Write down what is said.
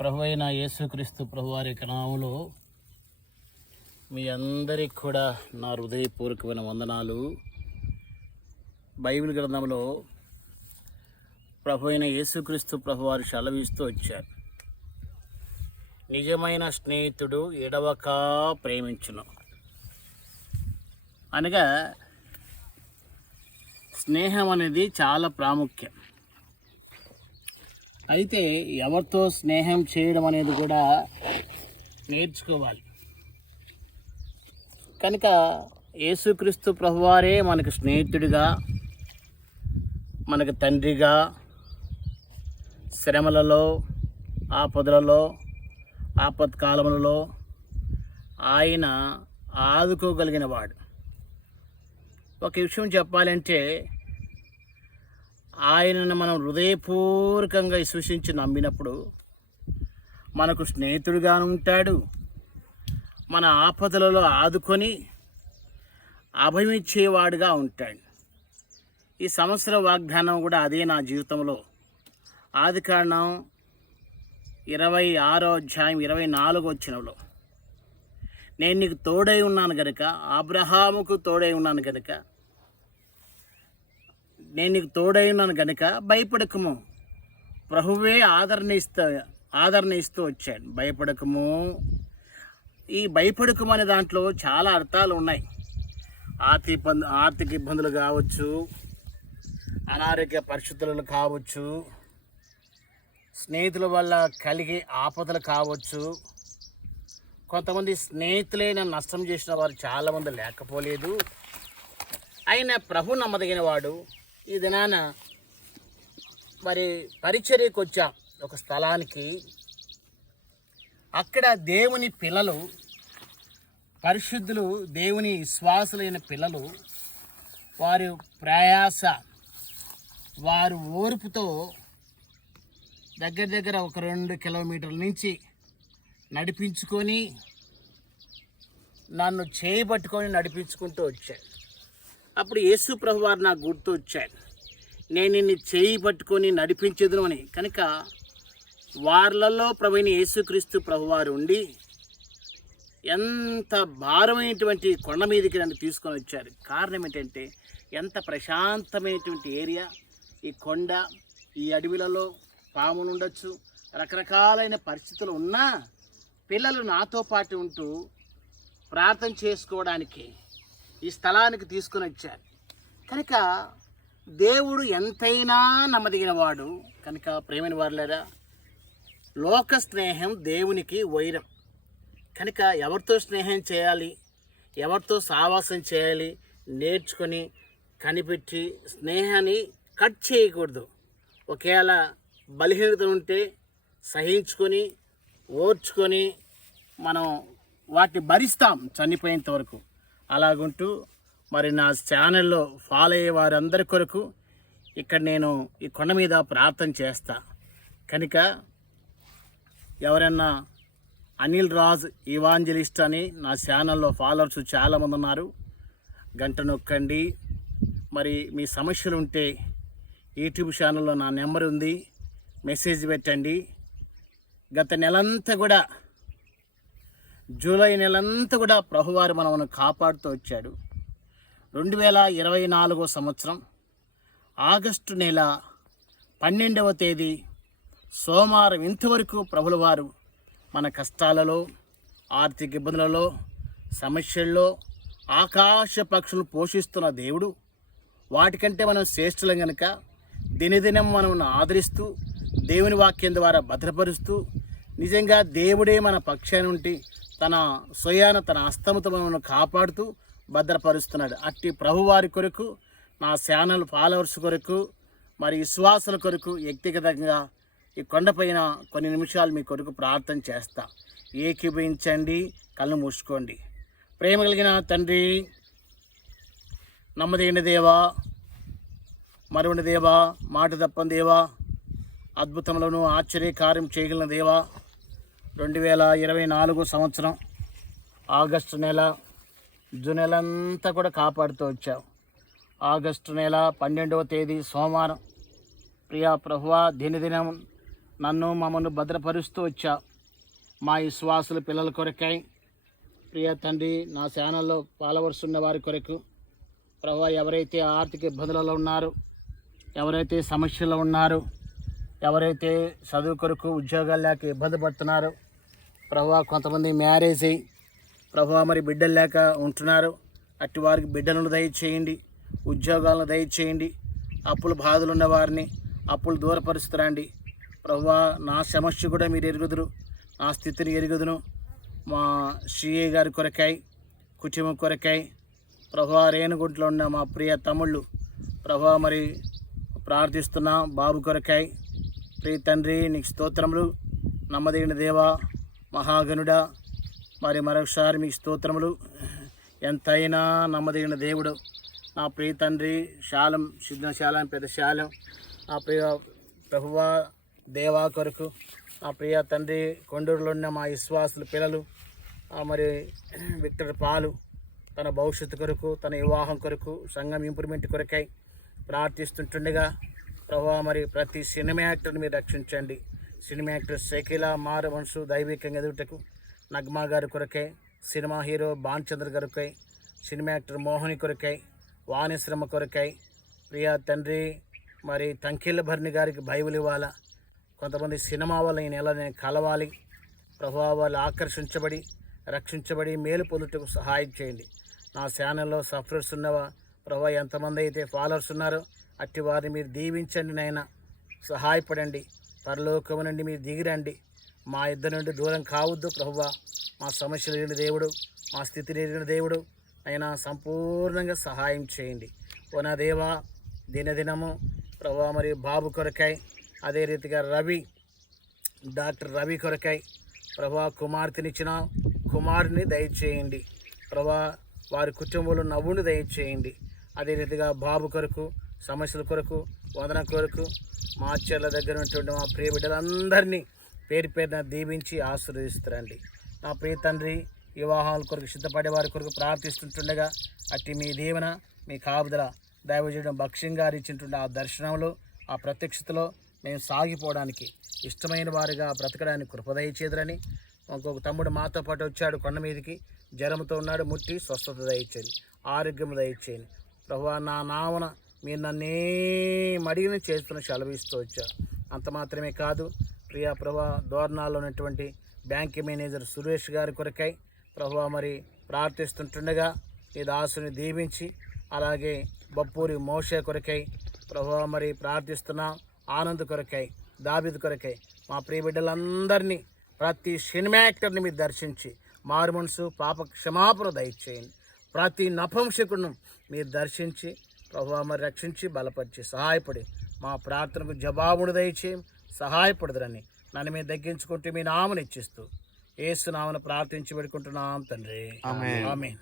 ప్రభు అయిన యేసుక్రీస్తు ప్రభు వారి మీ అందరికి కూడా నా హృదయపూర్వకమైన వందనాలు. బైబిల్ గ్రంథంలో ప్రభు అయిన యేసుక్రీస్తు ప్రభువారు సెలవిస్తూ వచ్చారు. నిజమైన స్నేహితుడు ఎడవక ప్రేమించును. అనగా స్నేహం అనేది చాలా ప్రాముఖ్యం. అయితే ఎవరితో స్నేహం చేయడం అనేది కూడా నేర్చుకోవాలి. కనుక యేసుక్రీస్తు ప్రభువారే మనకు స్నేహితుడిగా మనకు తండ్రిగా శ్రమలలో ఆపదలలో ఆపత్కాలములలో ఆయన ఆదుకోగలిగిన వాడు ఒక విషయం చెప్పాలంటే ఆయనను మనం హృదయపూర్వకంగా విశ్వసించి నమ్మినప్పుడు మనకు స్నేహితుడుగా ఉంటాడు. మన ఆపదలలో ఆదుకొని అభయమిచ్చేవాడుగా ఉంటాడు. ఈ సంవత్సర వాగ్దానం కూడా అదే నా జీవితంలో. ఆది కారణం ఇరవై ఆరో అధ్యాయం ఇరవై నాలుగో వచ్చినలో నేను నీకు తోడై ఉన్నాను కనుక అబ్రహాముకు తోడై ఉన్నాను కనుక నేను నీకు తోడైనాను గనుక భయపడకము. ప్రభువే ఆదరణ ఇస్తా ఆదరణ ఇస్తూ వచ్చాడు. భయపడకము. ఈ భయపడకము అనే దాంట్లో చాలా అర్థాలు ఉన్నాయి. ఆర్థిక ఇబ్బంది ఆర్థిక ఇబ్బందులు కావచ్చు అనారోగ్య పరిస్థితులు కావచ్చు స్నేహితుల వల్ల కలిగే ఆపదలు కావచ్చు. కొంతమంది స్నేహితులే నన్ను నష్టం చేసిన వారు చాలామంది లేకపోలేదు. ఆయన ప్రభు నమ్మదగిన వాడు ఈ దినాన మరి పరిచర్యకు వచ్చాం ఒక స్థలానికి. అక్కడ దేవుని పిల్లలు పరిశుద్ధులు దేవుని విశ్వాసులైన పిల్లలు వారి ప్రయాస వారు ఓర్పుతో దగ్గర దగ్గర ఒక రెండు కిలోమీటర్ల నుంచి నడిపించుకొని నన్ను చేయబట్టుకొని నడిపించుకుంటూ వచ్చాడు. అప్పుడు యేసు ప్రభు వారు నాకు గుర్తు వచ్చాడు నేను నిన్ను చేయి పట్టుకొని నడిపించదును అని. కనుక వార్లలో ప్రభుని యేసుక్రీస్తు ప్రభువారు ఉండి ఎంత భారమైనటువంటి కొండ మీదకి నన్ను తీసుకొని వచ్చారు. కారణం ఏంటంటే ఎంత ప్రశాంతమైనటువంటి ఏరియా. ఈ కొండ ఈ అడవిలలో పాములు ఉండొచ్చు. రకరకాలైన పరిస్థితులు ఉన్నా పిల్లలు నాతో పాటు ఉంటూ ప్రార్థన చేసుకోవడానికి ఈ స్థలానికి తీసుకుని వచ్చారు. కనుక దేవుడు ఎంతైనా నమ్మదగిన వాడు కనుక ప్రేమైన వారులేరా లోక స్నేహం దేవునికి వైరం. కనుక ఎవరితో స్నేహం చేయాలి ఎవరితో సావాసం చేయాలి నేర్చుకొని కనిపెట్టి స్నేహాన్ని కట్ చేయకూడదు. ఒకవేళ బలహీనత ఉంటే సహించుకొని ఓర్చుకొని మనం వాటిని భరిస్తాం చనిపోయేంత వరకు. అలాగుంటూ మరి నా ఛానల్లో ఫాలో అయ్యే వారందరి కొరకు ఇక్కడ నేను ఈ కొండ మీద ప్రార్థన చేస్తా. కనుక ఎవరైనా అనిల్ రాజ్ ఇవాంజలిస్ట్ అని నా ఛానల్లో ఫాలోవర్స్ చాలామంది ఉన్నారు. గంట నొక్కండి. మరి మీ సమస్యలు ఉంటే యూట్యూబ్ ఛానల్లో నా నెంబర్ ఉంది. మెసేజ్ పెట్టండి. గత నెలంతా కూడా జూలై నెలంతా కూడా ప్రభువారు మనల్ని కాపాడుతూ వచ్చాడు. రెండు వేల ఇరవై నాలుగో సంవత్సరం ఆగస్టు నెల పన్నెండవ తేదీ సోమవారం ఇంతవరకు ప్రభుల వారు మన కష్టాలలో ఆర్థిక ఇబ్బందులలో సమస్యల్లో ఆకాశ పక్షులను పోషిస్తున్న దేవుడు. వాటికంటే మనం శ్రేష్ఠులం కనుక దినదినం మనం ఆదరిస్తూ దేవుని వాక్యం ద్వారా భద్రపరుస్తూ నిజంగా దేవుడే మన పక్షాన్ని ఉంటే తన స్వయాన తన హస్తముతో మనల్ని కాపాడుతూ భద్రపరుస్తున్నాడు. అట్టి ప్రభువారి కొరకు నా ఛానల్ ఫాలోవర్స్ కొరకు మరి విశ్వాసుల కొరకు వ్యక్తిగతంగా ఈ కొండపైన కొన్ని నిమిషాలు మీ కొరకు ప్రార్థన చేస్తా. ఏకీభవించండి కళ్ళు మూసుకోండి. ప్రేమ కలిగిన తండ్రి నమ్మదగిన దేవా మరువని దేవా మాట తప్పని దేవా అద్భుతములను ఆశ్చర్యకార్యం చేయగలిగిన దేవా రెండు వేల ఇరవై నాలుగు సంవత్సరం ఆగస్టు నెల జూన్ నెలంతా కూడా కాపాడుతూ వచ్చావు. ఆగస్టు నెల పన్నెండవ తేదీ సోమవారం. ప్రియా ప్రభువా దినదినం నన్ను మమ్మల్ని భద్రపరుస్తూ వచ్చా మా విశ్వాసులు పిల్లల కొరకై ప్రియ తండ్రి నా ఛానల్లో ఫాలోవర్స్ ఉన్న వారి కొరకు ప్రభా ఎవరైతే ఆర్థిక ఇబ్బందులలో ఉన్నారో ఎవరైతే సమస్యలు ఉన్నారో ఎవరైతే చదువు కొరకు ఉద్యోగాలు లేక ఇబ్బంది పడుతున్నారో ప్రభా కొంతమంది మ్యారేజ్ అయ్యి ప్రభా మరి బిడ్డలు లేక ఉంటున్నారు. అట్టి వారికి బిడ్డలను దయచేయండి ఉద్యోగాలను దయచేయండి అప్పులు బాధలు ఉన్న వారిని అప్పులు దూరపరుస్తురండి. ప్రభా నా సమస్య కూడా మీరు ఎరుగుదురు నా స్థితిని ఎరుగుదును. మా సిఏ గారి కొరకాయ కుటుంబం కొరకై ప్రభా రేణుగుంట్లో ఉన్న మా ప్రియ తమ్ముళ్ళు ప్రభా మరి ప్రార్థిస్తున్నా బాబు కొరకాయ ప్రియ తండ్రి నీకు స్తోత్రములు. నమ్మదగిన దేవా మహాగనుడా మరి మరొకసారి మీకు స్తోత్రములు. ఎంతైనా నమ్మదగిన దేవుడు నా ప్రియ తండ్రి శాలం సిద్ధశాలం పెద్ద శాలం నా ప్రియ ప్రభువా దేవా కొరకు నా ప్రియ తండ్రి కొండూరులో ఉన్న మా విశ్వాసుల పిల్లలు ఆ మరి విక్టర్ పాలు తన భవిష్యత్తు కొరకు తన వివాహం కొరకు సంఘం ఇంప్రూవ్మెంట్ కొరకై ప్రార్థిస్తుంటుండగా ప్రభావ మరి ప్రతి సినిమా యాక్టర్ని మీరు రక్షించండి. సినిమా యాక్టర్ మార మారవంశు దైవికంగా ఎదుటకు నగ్మా గారి కొరకై సినిమా హీరో భాన్చంద్ర గారికై సినిమా యాక్టర్ మోహని కొరకై వాణిశ్రమ కొరకై ప్రియా తండ్రి మరి తంకిళ్ళ భరణి గారికి బైబిల్ ఇవ్వాలా. కొంతమంది సినిమా వల్ల ఈ నెల నేను కలవాలి. ప్రభావ వాళ్ళు ఆకర్షించబడి రక్షించబడి మేలు పొందుటకు సహాయం చేయండి. నా ఛానల్లో సఫరర్స్ ఉన్నవా? ప్రభా ఎంతమంది అయితే ఫాలోవర్స్ ఉన్నారో అట్టి వారిని మీరు దీవించండి నాయన. సహాయపడండి. పరలోకము నుండి మీరు దిగిరండి. మా ఇద్దరు నుండి దూరం కావద్దు ప్రభువ. మా సమస్యలు ఎరిగిన దేవుడు మా స్థితిని ఎరిగిన దేవుడు అయినా సంపూర్ణంగా సహాయం చేయండి. ఓ నా దేవా దినదినము ప్రభా మరి బాబు కొరకై అదే రీతిగా రవి డాక్టర్ రవి కొరకై ప్రభా కుమార్తెనిచ్చిన కుమారుని దయచేయండి. ప్రభా వారి కుటుంబంలో నవ్వుని దయచేయండి. అదే రీతిగా బాబు కొరకు సమస్యల కొరకు వదన కొరకు మా చెల్ల దగ్గర ఉన్నటువంటి మా ప్రియ బిడ్డలందరినీ పేరు పేరున దీవించి ఆశీర్వదిస్తారండి. నా ప్రియ తండ్రి వివాహాల కొరకు సిద్ధపడే వారి కొరకు ప్రార్థిస్తుంటుండగా అట్టి మీ దీవెన మీ కాపుదల దైవజీడం భక్ష్యంగా ఇచ్చింటుండే ఆ దర్శనంలో ఆ ప్రత్యక్షతలో మేము సాగిపోవడానికి ఇష్టమైన వారిగా బ్రతకడానికి కృపదయ చేదురని ఇంకొక తమ్ముడు మాతో పాటు వచ్చాడు కొండ మీదకి జ్వరంతో ఉన్నాడు ముట్టి స్వస్థత దయచేయండి ఆరోగ్యం దయచేయండి. ప్రభు నా నామన మీరు నన్నేం అడిగిన చేస్తున్న సెలవిస్తూ వచ్చా. అంత మాత్రమే కాదు ప్రియా ప్రభా ధోరణాల్లో ఉన్నటువంటి బ్యాంక్ మేనేజర్ సురేష్ గారి కొరకై ప్రభా మరి ప్రార్థిస్తుంటుండగా ఈ దాసుని దీవించి అలాగే బప్పూరి మోషే కొరకై ప్రభా మరి ప్రార్థిస్తున్నా ఆనంద్ కొరకై దాబిద్ కొరకై మా ప్రియ బిడ్డలందరినీ ప్రతి సినిమా యాక్టర్ని మీరు దర్శించి మారు మనసు పాప క్షమాపణ దయచేయండి. ప్రతి నపంసకుడును మీరు దర్శించి ప్రభు మరి రక్షించి బలపరిచి సహాయపడి. మా ప్రార్థనకు జవాబును దయచేయం సహాయపడదురని నన్ను మీరు దగ్గించుకుంటే మీ నామని ఇచ్చిస్తూ. ఏసు నామను ప్రార్థించి పెడుకుంటున్నాం తండ్రి. ఆమె